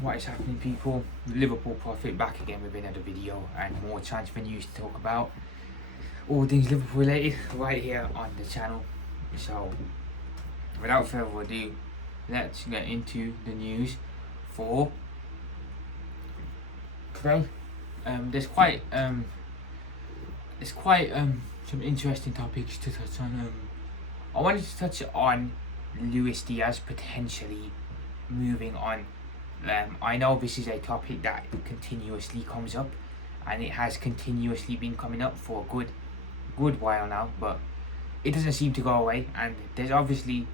What is happening, people? Liverpool Prophet back again with another video and more transfer news to talk about. All things Liverpool related right here on the channel. So, without further ado, let's get into the news for today. There's quite some interesting topics to touch on. I wanted to touch on Luis Diaz potentially moving on. I know this is a topic that continuously comes up, and it has continuously been coming up for a good while now, but it doesn't seem to go away. And there's obviously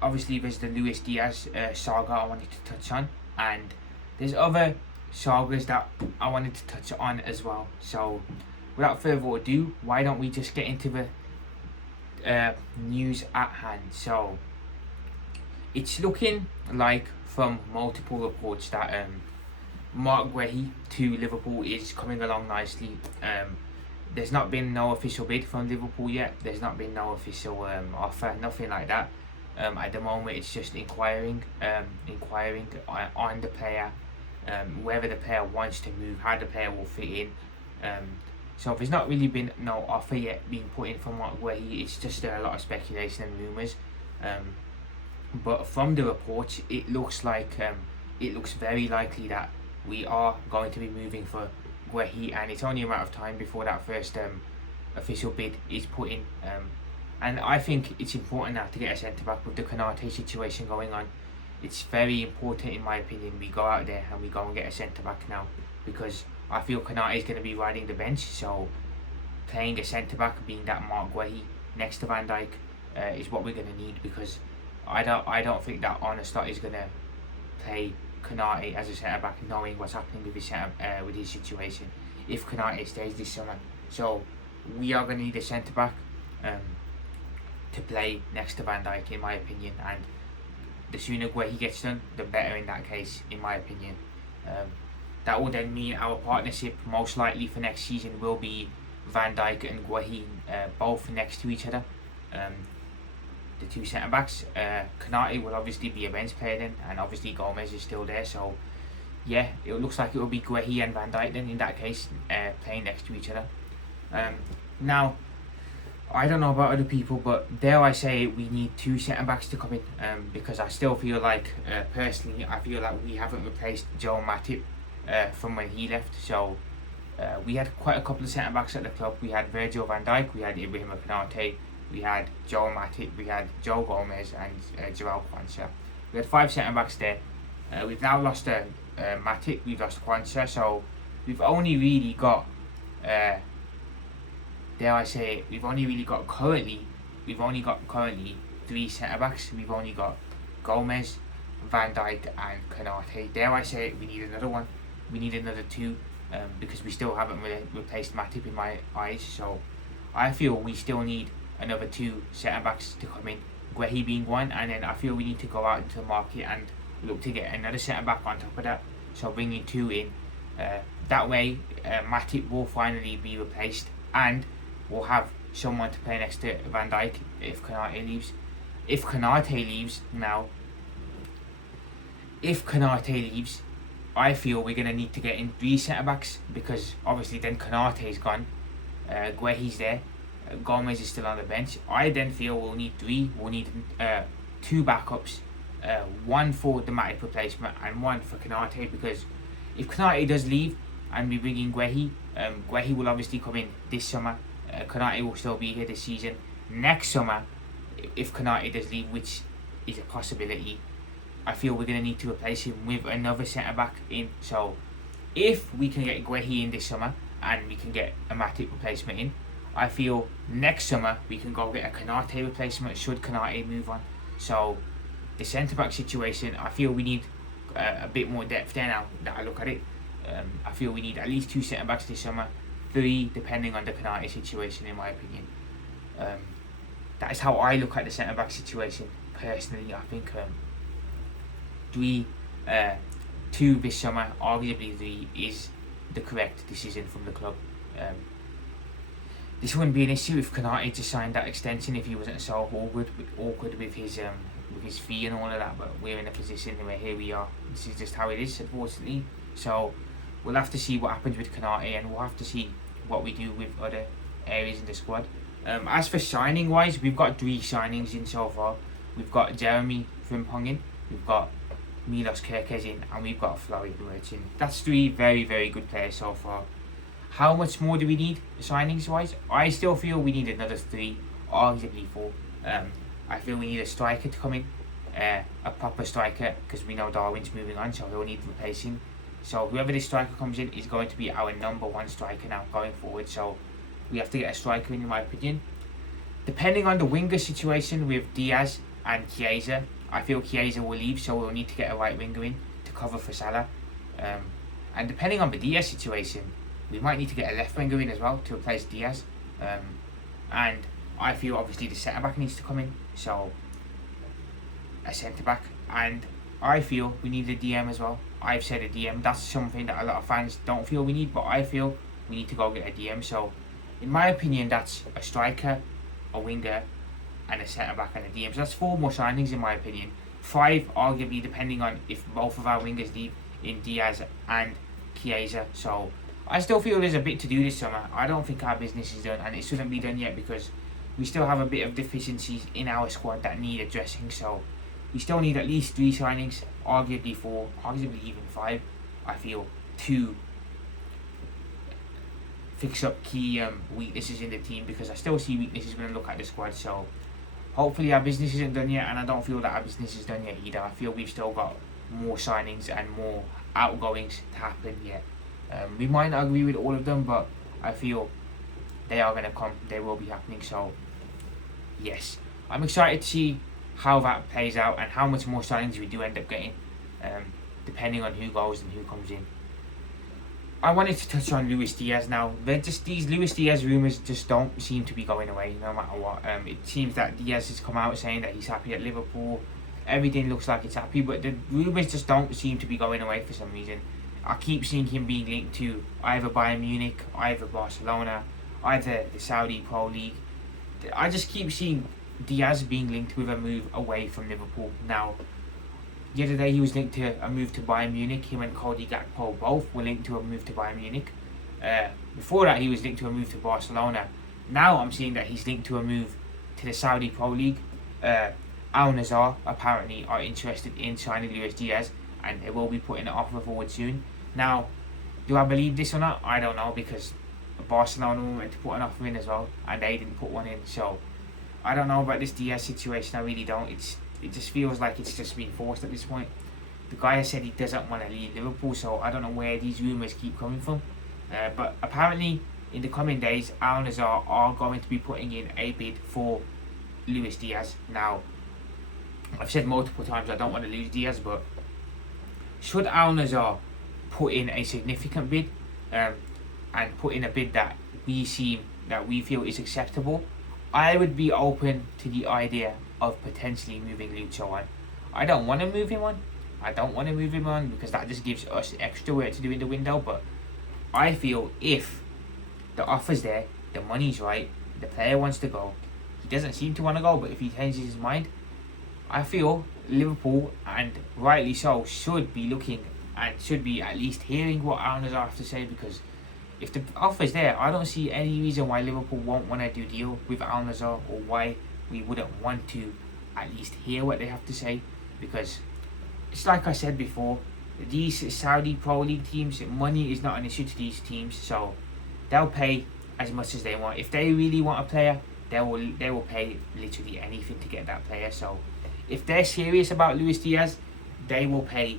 there's the Luis Diaz saga I wanted to touch on, and there's other sagas that I wanted to touch on as well. So without further ado, why don't we just get into the news at hand? So it's looking like from multiple reports that Mark Guehi to Liverpool is coming along nicely. There's not been no official bid from Liverpool yet. There's not been no official offer, nothing like that. At the moment, it's just inquiring on the player, whether the player wants to move, how the player will fit in. So there's not really been no offer yet being put in from Mark Guehi. It's just a lot of speculation and rumours. But from the reports, it looks very likely that we are going to be moving for Guehi, and it's only a matter of time before that first official bid is put in. And I think it's important now to get a centre back with the Konate situation going on. It's very important, in my opinion, we go out there and we go and get a centre back now, because I feel Konate is going to be riding the bench. So playing a centre back, being that Mark Guehi next to Van Dijk, is what we're going to need, because I don't think that Arnestat is going to play Konate as a centre back, knowing what's happening with his situation if Konate stays this summer. So we are going to need a centre back to play next to Van Dijk, in my opinion, and the sooner Guehi gets done, the better in that case, in my opinion. That will then mean our partnership most likely for next season will be Van Dijk and Guehi both next to each other. The two centre backs. Konate will obviously be a bench player then, and obviously Gomez is still there. So yeah, it looks like it will be Guehi and Van Dijk then in that case, playing next to each other. Now, I don't know about other people, but dare I say we need two centre backs to come in, because I still feel like, personally, I feel like we haven't replaced Joel Matip from when he left. So we had quite a couple of centre backs at the club. We had Virgil van Dijk, we had Ibrahima Konate, we had Joel Matip, we had Joe Gomez, and Joel Kwanzaa. We had 5 centre backs there. We've now lost Matip, we've lost Kwanzaa, so we've only really got, dare I say it, we've only got currently 3 centre backs. We've only got Gomez, Van Dijk, and Konate. Dare I say it, we need another one. We need another 2, because we still haven't replaced Matip in my eyes. So I feel we still need another 2 centre backs to come in, Guehi being one, and then I feel we need to go out into the market and look to get another centre back on top of that. So bringing 2 in, that way Matip will finally be replaced, and we'll have someone to play next to Van Dijk if Konate leaves. If Konate leaves, I feel we're going to need to get in 3 centre backs, because obviously then Konate is gone, Guehi's there, Gomez is still on the bench. I then feel we'll need 3. We'll need 2 backups, 1 for the Matip replacement and 1 for Konate, because if Konate does leave and we bring in Guehi, Guehi will obviously come in this summer. Konate will still be here this season. Next summer, if Konate does leave, which is a possibility, I feel we're going to need to replace him with another centre back in. So if we can get Guehi in this summer and we can get a Matip replacement in, I feel next summer we can go get a Konate replacement should Konate move on. So the centre back situation, I feel we need a bit more depth there now that I look at it. I feel we need at least 2 centre backs this summer, 3 depending on the Konate situation, in my opinion. That is how I look at the centre back situation personally. I think 2 this summer, arguably 3, is the correct decision from the club. This wouldn't be an issue if Konate just signed that extension, if he wasn't so awkward with his with his fee and all of that, but we're in a position where here we are. This is just how it is, unfortunately. So we'll have to see what happens with Kanate, and we'll have to see what we do with other areas in the squad. As for signing wise, we've got 3 signings in so far. We've got Jeremy Frimpong in, we've got Milos Kerkez in, and we've got Florian Wirtz in. That's 3 very, very good players so far. How much more do we need signings wise? I still feel we need another 3, arguably 4. I feel we need a striker to come in, a proper striker, because we know Darwin's moving on, so he'll need replacing. So whoever this striker comes in is going to be our number 1 striker now going forward. So we have to get a striker in my opinion. Depending on the winger situation with Diaz and Chiesa, I feel Chiesa will leave, so we'll need to get a right winger in to cover for Salah. And depending on the Diaz situation, we might need to get a left winger in as well to replace Diaz. And I feel obviously the centre back needs to come in, so a centre back. And I feel we need a DM as well. I've said a DM. That's something that a lot of fans don't feel we need, but I feel we need to go get a DM. So in my opinion, that's a striker, a winger, and a centre back and a DM. So that's 4 more signings in my opinion. 5 arguably depending on if both of our wingers leave in Diaz and Chiesa. So I still feel there's a bit to do this summer. I don't think our business is done, and it shouldn't be done yet because we still have a bit of deficiencies in our squad that need addressing. So we still need at least 3 signings, arguably 4, arguably even 5. I feel to fix up key weaknesses in the team, because I still see weaknesses when I look at the squad. So hopefully our business isn't done yet, and I don't feel that our business is done yet either. I feel we've still got more signings and more outgoings to happen yet. We might not agree with all of them, but I feel they are going to come, they will be happening. So yes, I'm excited to see how that plays out and how much more signings we do end up getting, depending on who goes and who comes in. I wanted to touch on Luis Diaz now. These Luis Diaz rumours just don't seem to be going away no matter what. It seems that Diaz has come out saying that he's happy at Liverpool. Everything looks like it's happy, but the rumours just don't seem to be going away for some reason. I keep seeing him being linked to either Bayern Munich, either Barcelona, either the Saudi Pro League. I just keep seeing Diaz being linked with a move away from Liverpool. Now, the other day he was linked to a move to Bayern Munich. Him and Cody Gakpo both were linked to a move to Bayern Munich. Before that he was linked to a move to Barcelona. Now I'm seeing that he's linked to a move to the Saudi Pro League. Al Nassr apparently are interested in signing Luis Diaz, and they will be putting an offer forward soon. Now, do I believe this or not? I don't know, because Barcelona were meant to put an offer in as well, and they didn't put one in. So I don't know about this Diaz situation. I really don't. It just feels like it's just been forced at this point. The guy has said he doesn't want to leave Liverpool, so I don't know where these rumours keep coming from. But apparently, in the coming days, Al Nassr are going to be putting in a bid for Luis Diaz. Now, I've said multiple times I don't want to lose Diaz, but should Al Nassr put in a significant bid, and put in a bid that we feel is acceptable, I would be open to the idea of potentially moving Lucho on. I don't want to move him on because that just gives us extra work to do in the window, but I feel if the offer's there, the money's right, the player wants to go, he doesn't seem to want to go, but if he changes his mind, I feel Liverpool, and rightly so, should be looking and should be at least hearing what Al Nassr have to say, because if the offer's there, I don't see any reason why Liverpool won't want to do deal with Al Nassr, or why we wouldn't want to at least hear what they have to say. Because it's like I said before, these Saudi Pro League teams, money is not an issue to these teams, so they'll pay as much as they want. If they really want a player, they will pay literally anything to get that player. So if they're serious about Luis Diaz, they will pay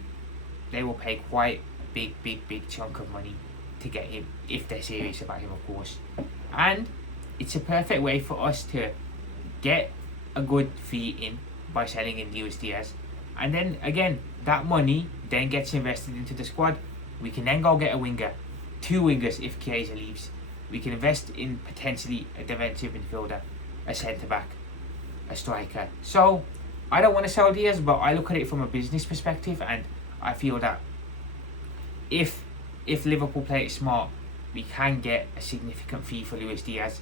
quite big chunk of money to get him, if they're serious about him, of course. And it's a perfect way for us to get a good fee in by selling in Luis Diaz, and then again that money then gets invested into the squad. We can then go get a winger, 2 wingers if Chiesa leaves. We can invest in potentially a defensive midfielder, a centre back, a striker. So I don't want to sell Diaz, but I look at it from a business perspective, and I feel that if Liverpool play it smart, we can get a significant fee for Luis Diaz,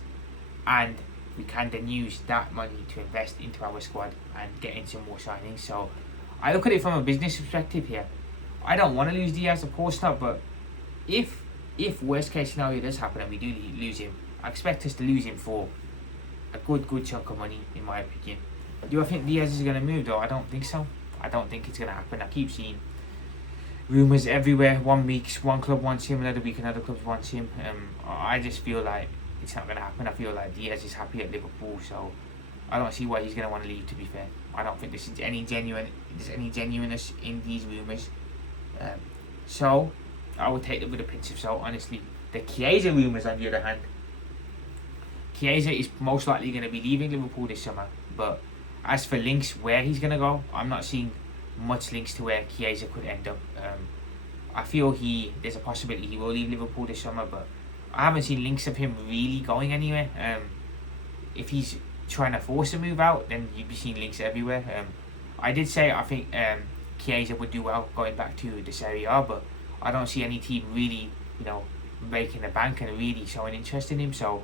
and we can then use that money to invest into our squad and get in some more signings. So I look at it from a business perspective here. I don't want to lose Diaz, of course not, but if worst case scenario does happen and we do lose him, I expect us to lose him for a good chunk of money, in my opinion. Do I think Diaz is going to move though? I don't think so. I don't think it's going to happen. I keep seeing rumours everywhere. 1 week one club wants him, another week another club wants him. I just feel like it's not going to happen. I feel like Diaz is happy at Liverpool, so I don't see why he's going to want to leave, to be fair. I don't think there's any genuineness in these rumours. So I would take them with a pinch of salt, honestly. The Chiesa rumours, on the other hand, Chiesa is most likely going to be leaving Liverpool this summer, but as for links where he's going to go, I'm not seeing much links to where Chiesa could end up. I feel there's a possibility he will leave Liverpool this summer, but I haven't seen links of him really going anywhere. If he's trying to force a move out, then you'd be seeing links everywhere. I did say I think Chiesa would do well going back to the Serie A, but I don't see any team really, breaking the bank and really showing interest in him. So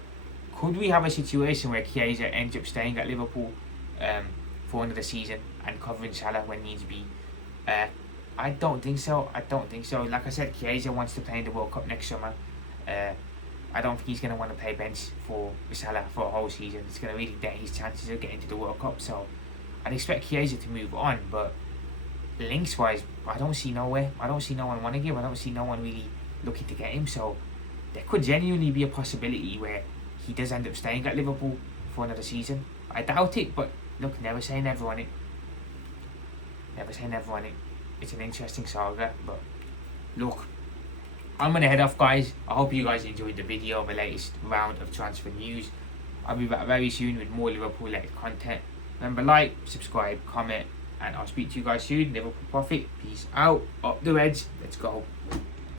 could we have a situation where Chiesa ends up staying at Liverpool for another season and covering Salah when needs be? I don't think so. Like I said, Chiesa wants to play in the World Cup next summer. I don't think he's going to want to play bench for Salah for a whole season. It's going to really dent his chances of getting to the World Cup. So I'd expect Chiesa to move on, but links wise, I don't see nowhere. I don't see no one wanting him. I don't see no one really looking to get him. So there could genuinely be a possibility where he does end up staying at Liverpool for another season. I doubt it, but look, never say never on it. Never say never on it. It's an interesting saga, but look, I'm going to head off, guys. I hope you guys enjoyed the video of the latest round of transfer news. I'll be back very soon with more Liverpool-related content. Remember, like, subscribe, comment, and I'll speak to you guys soon. Liverpool Profit. Peace out. Up the Reds. Let's go.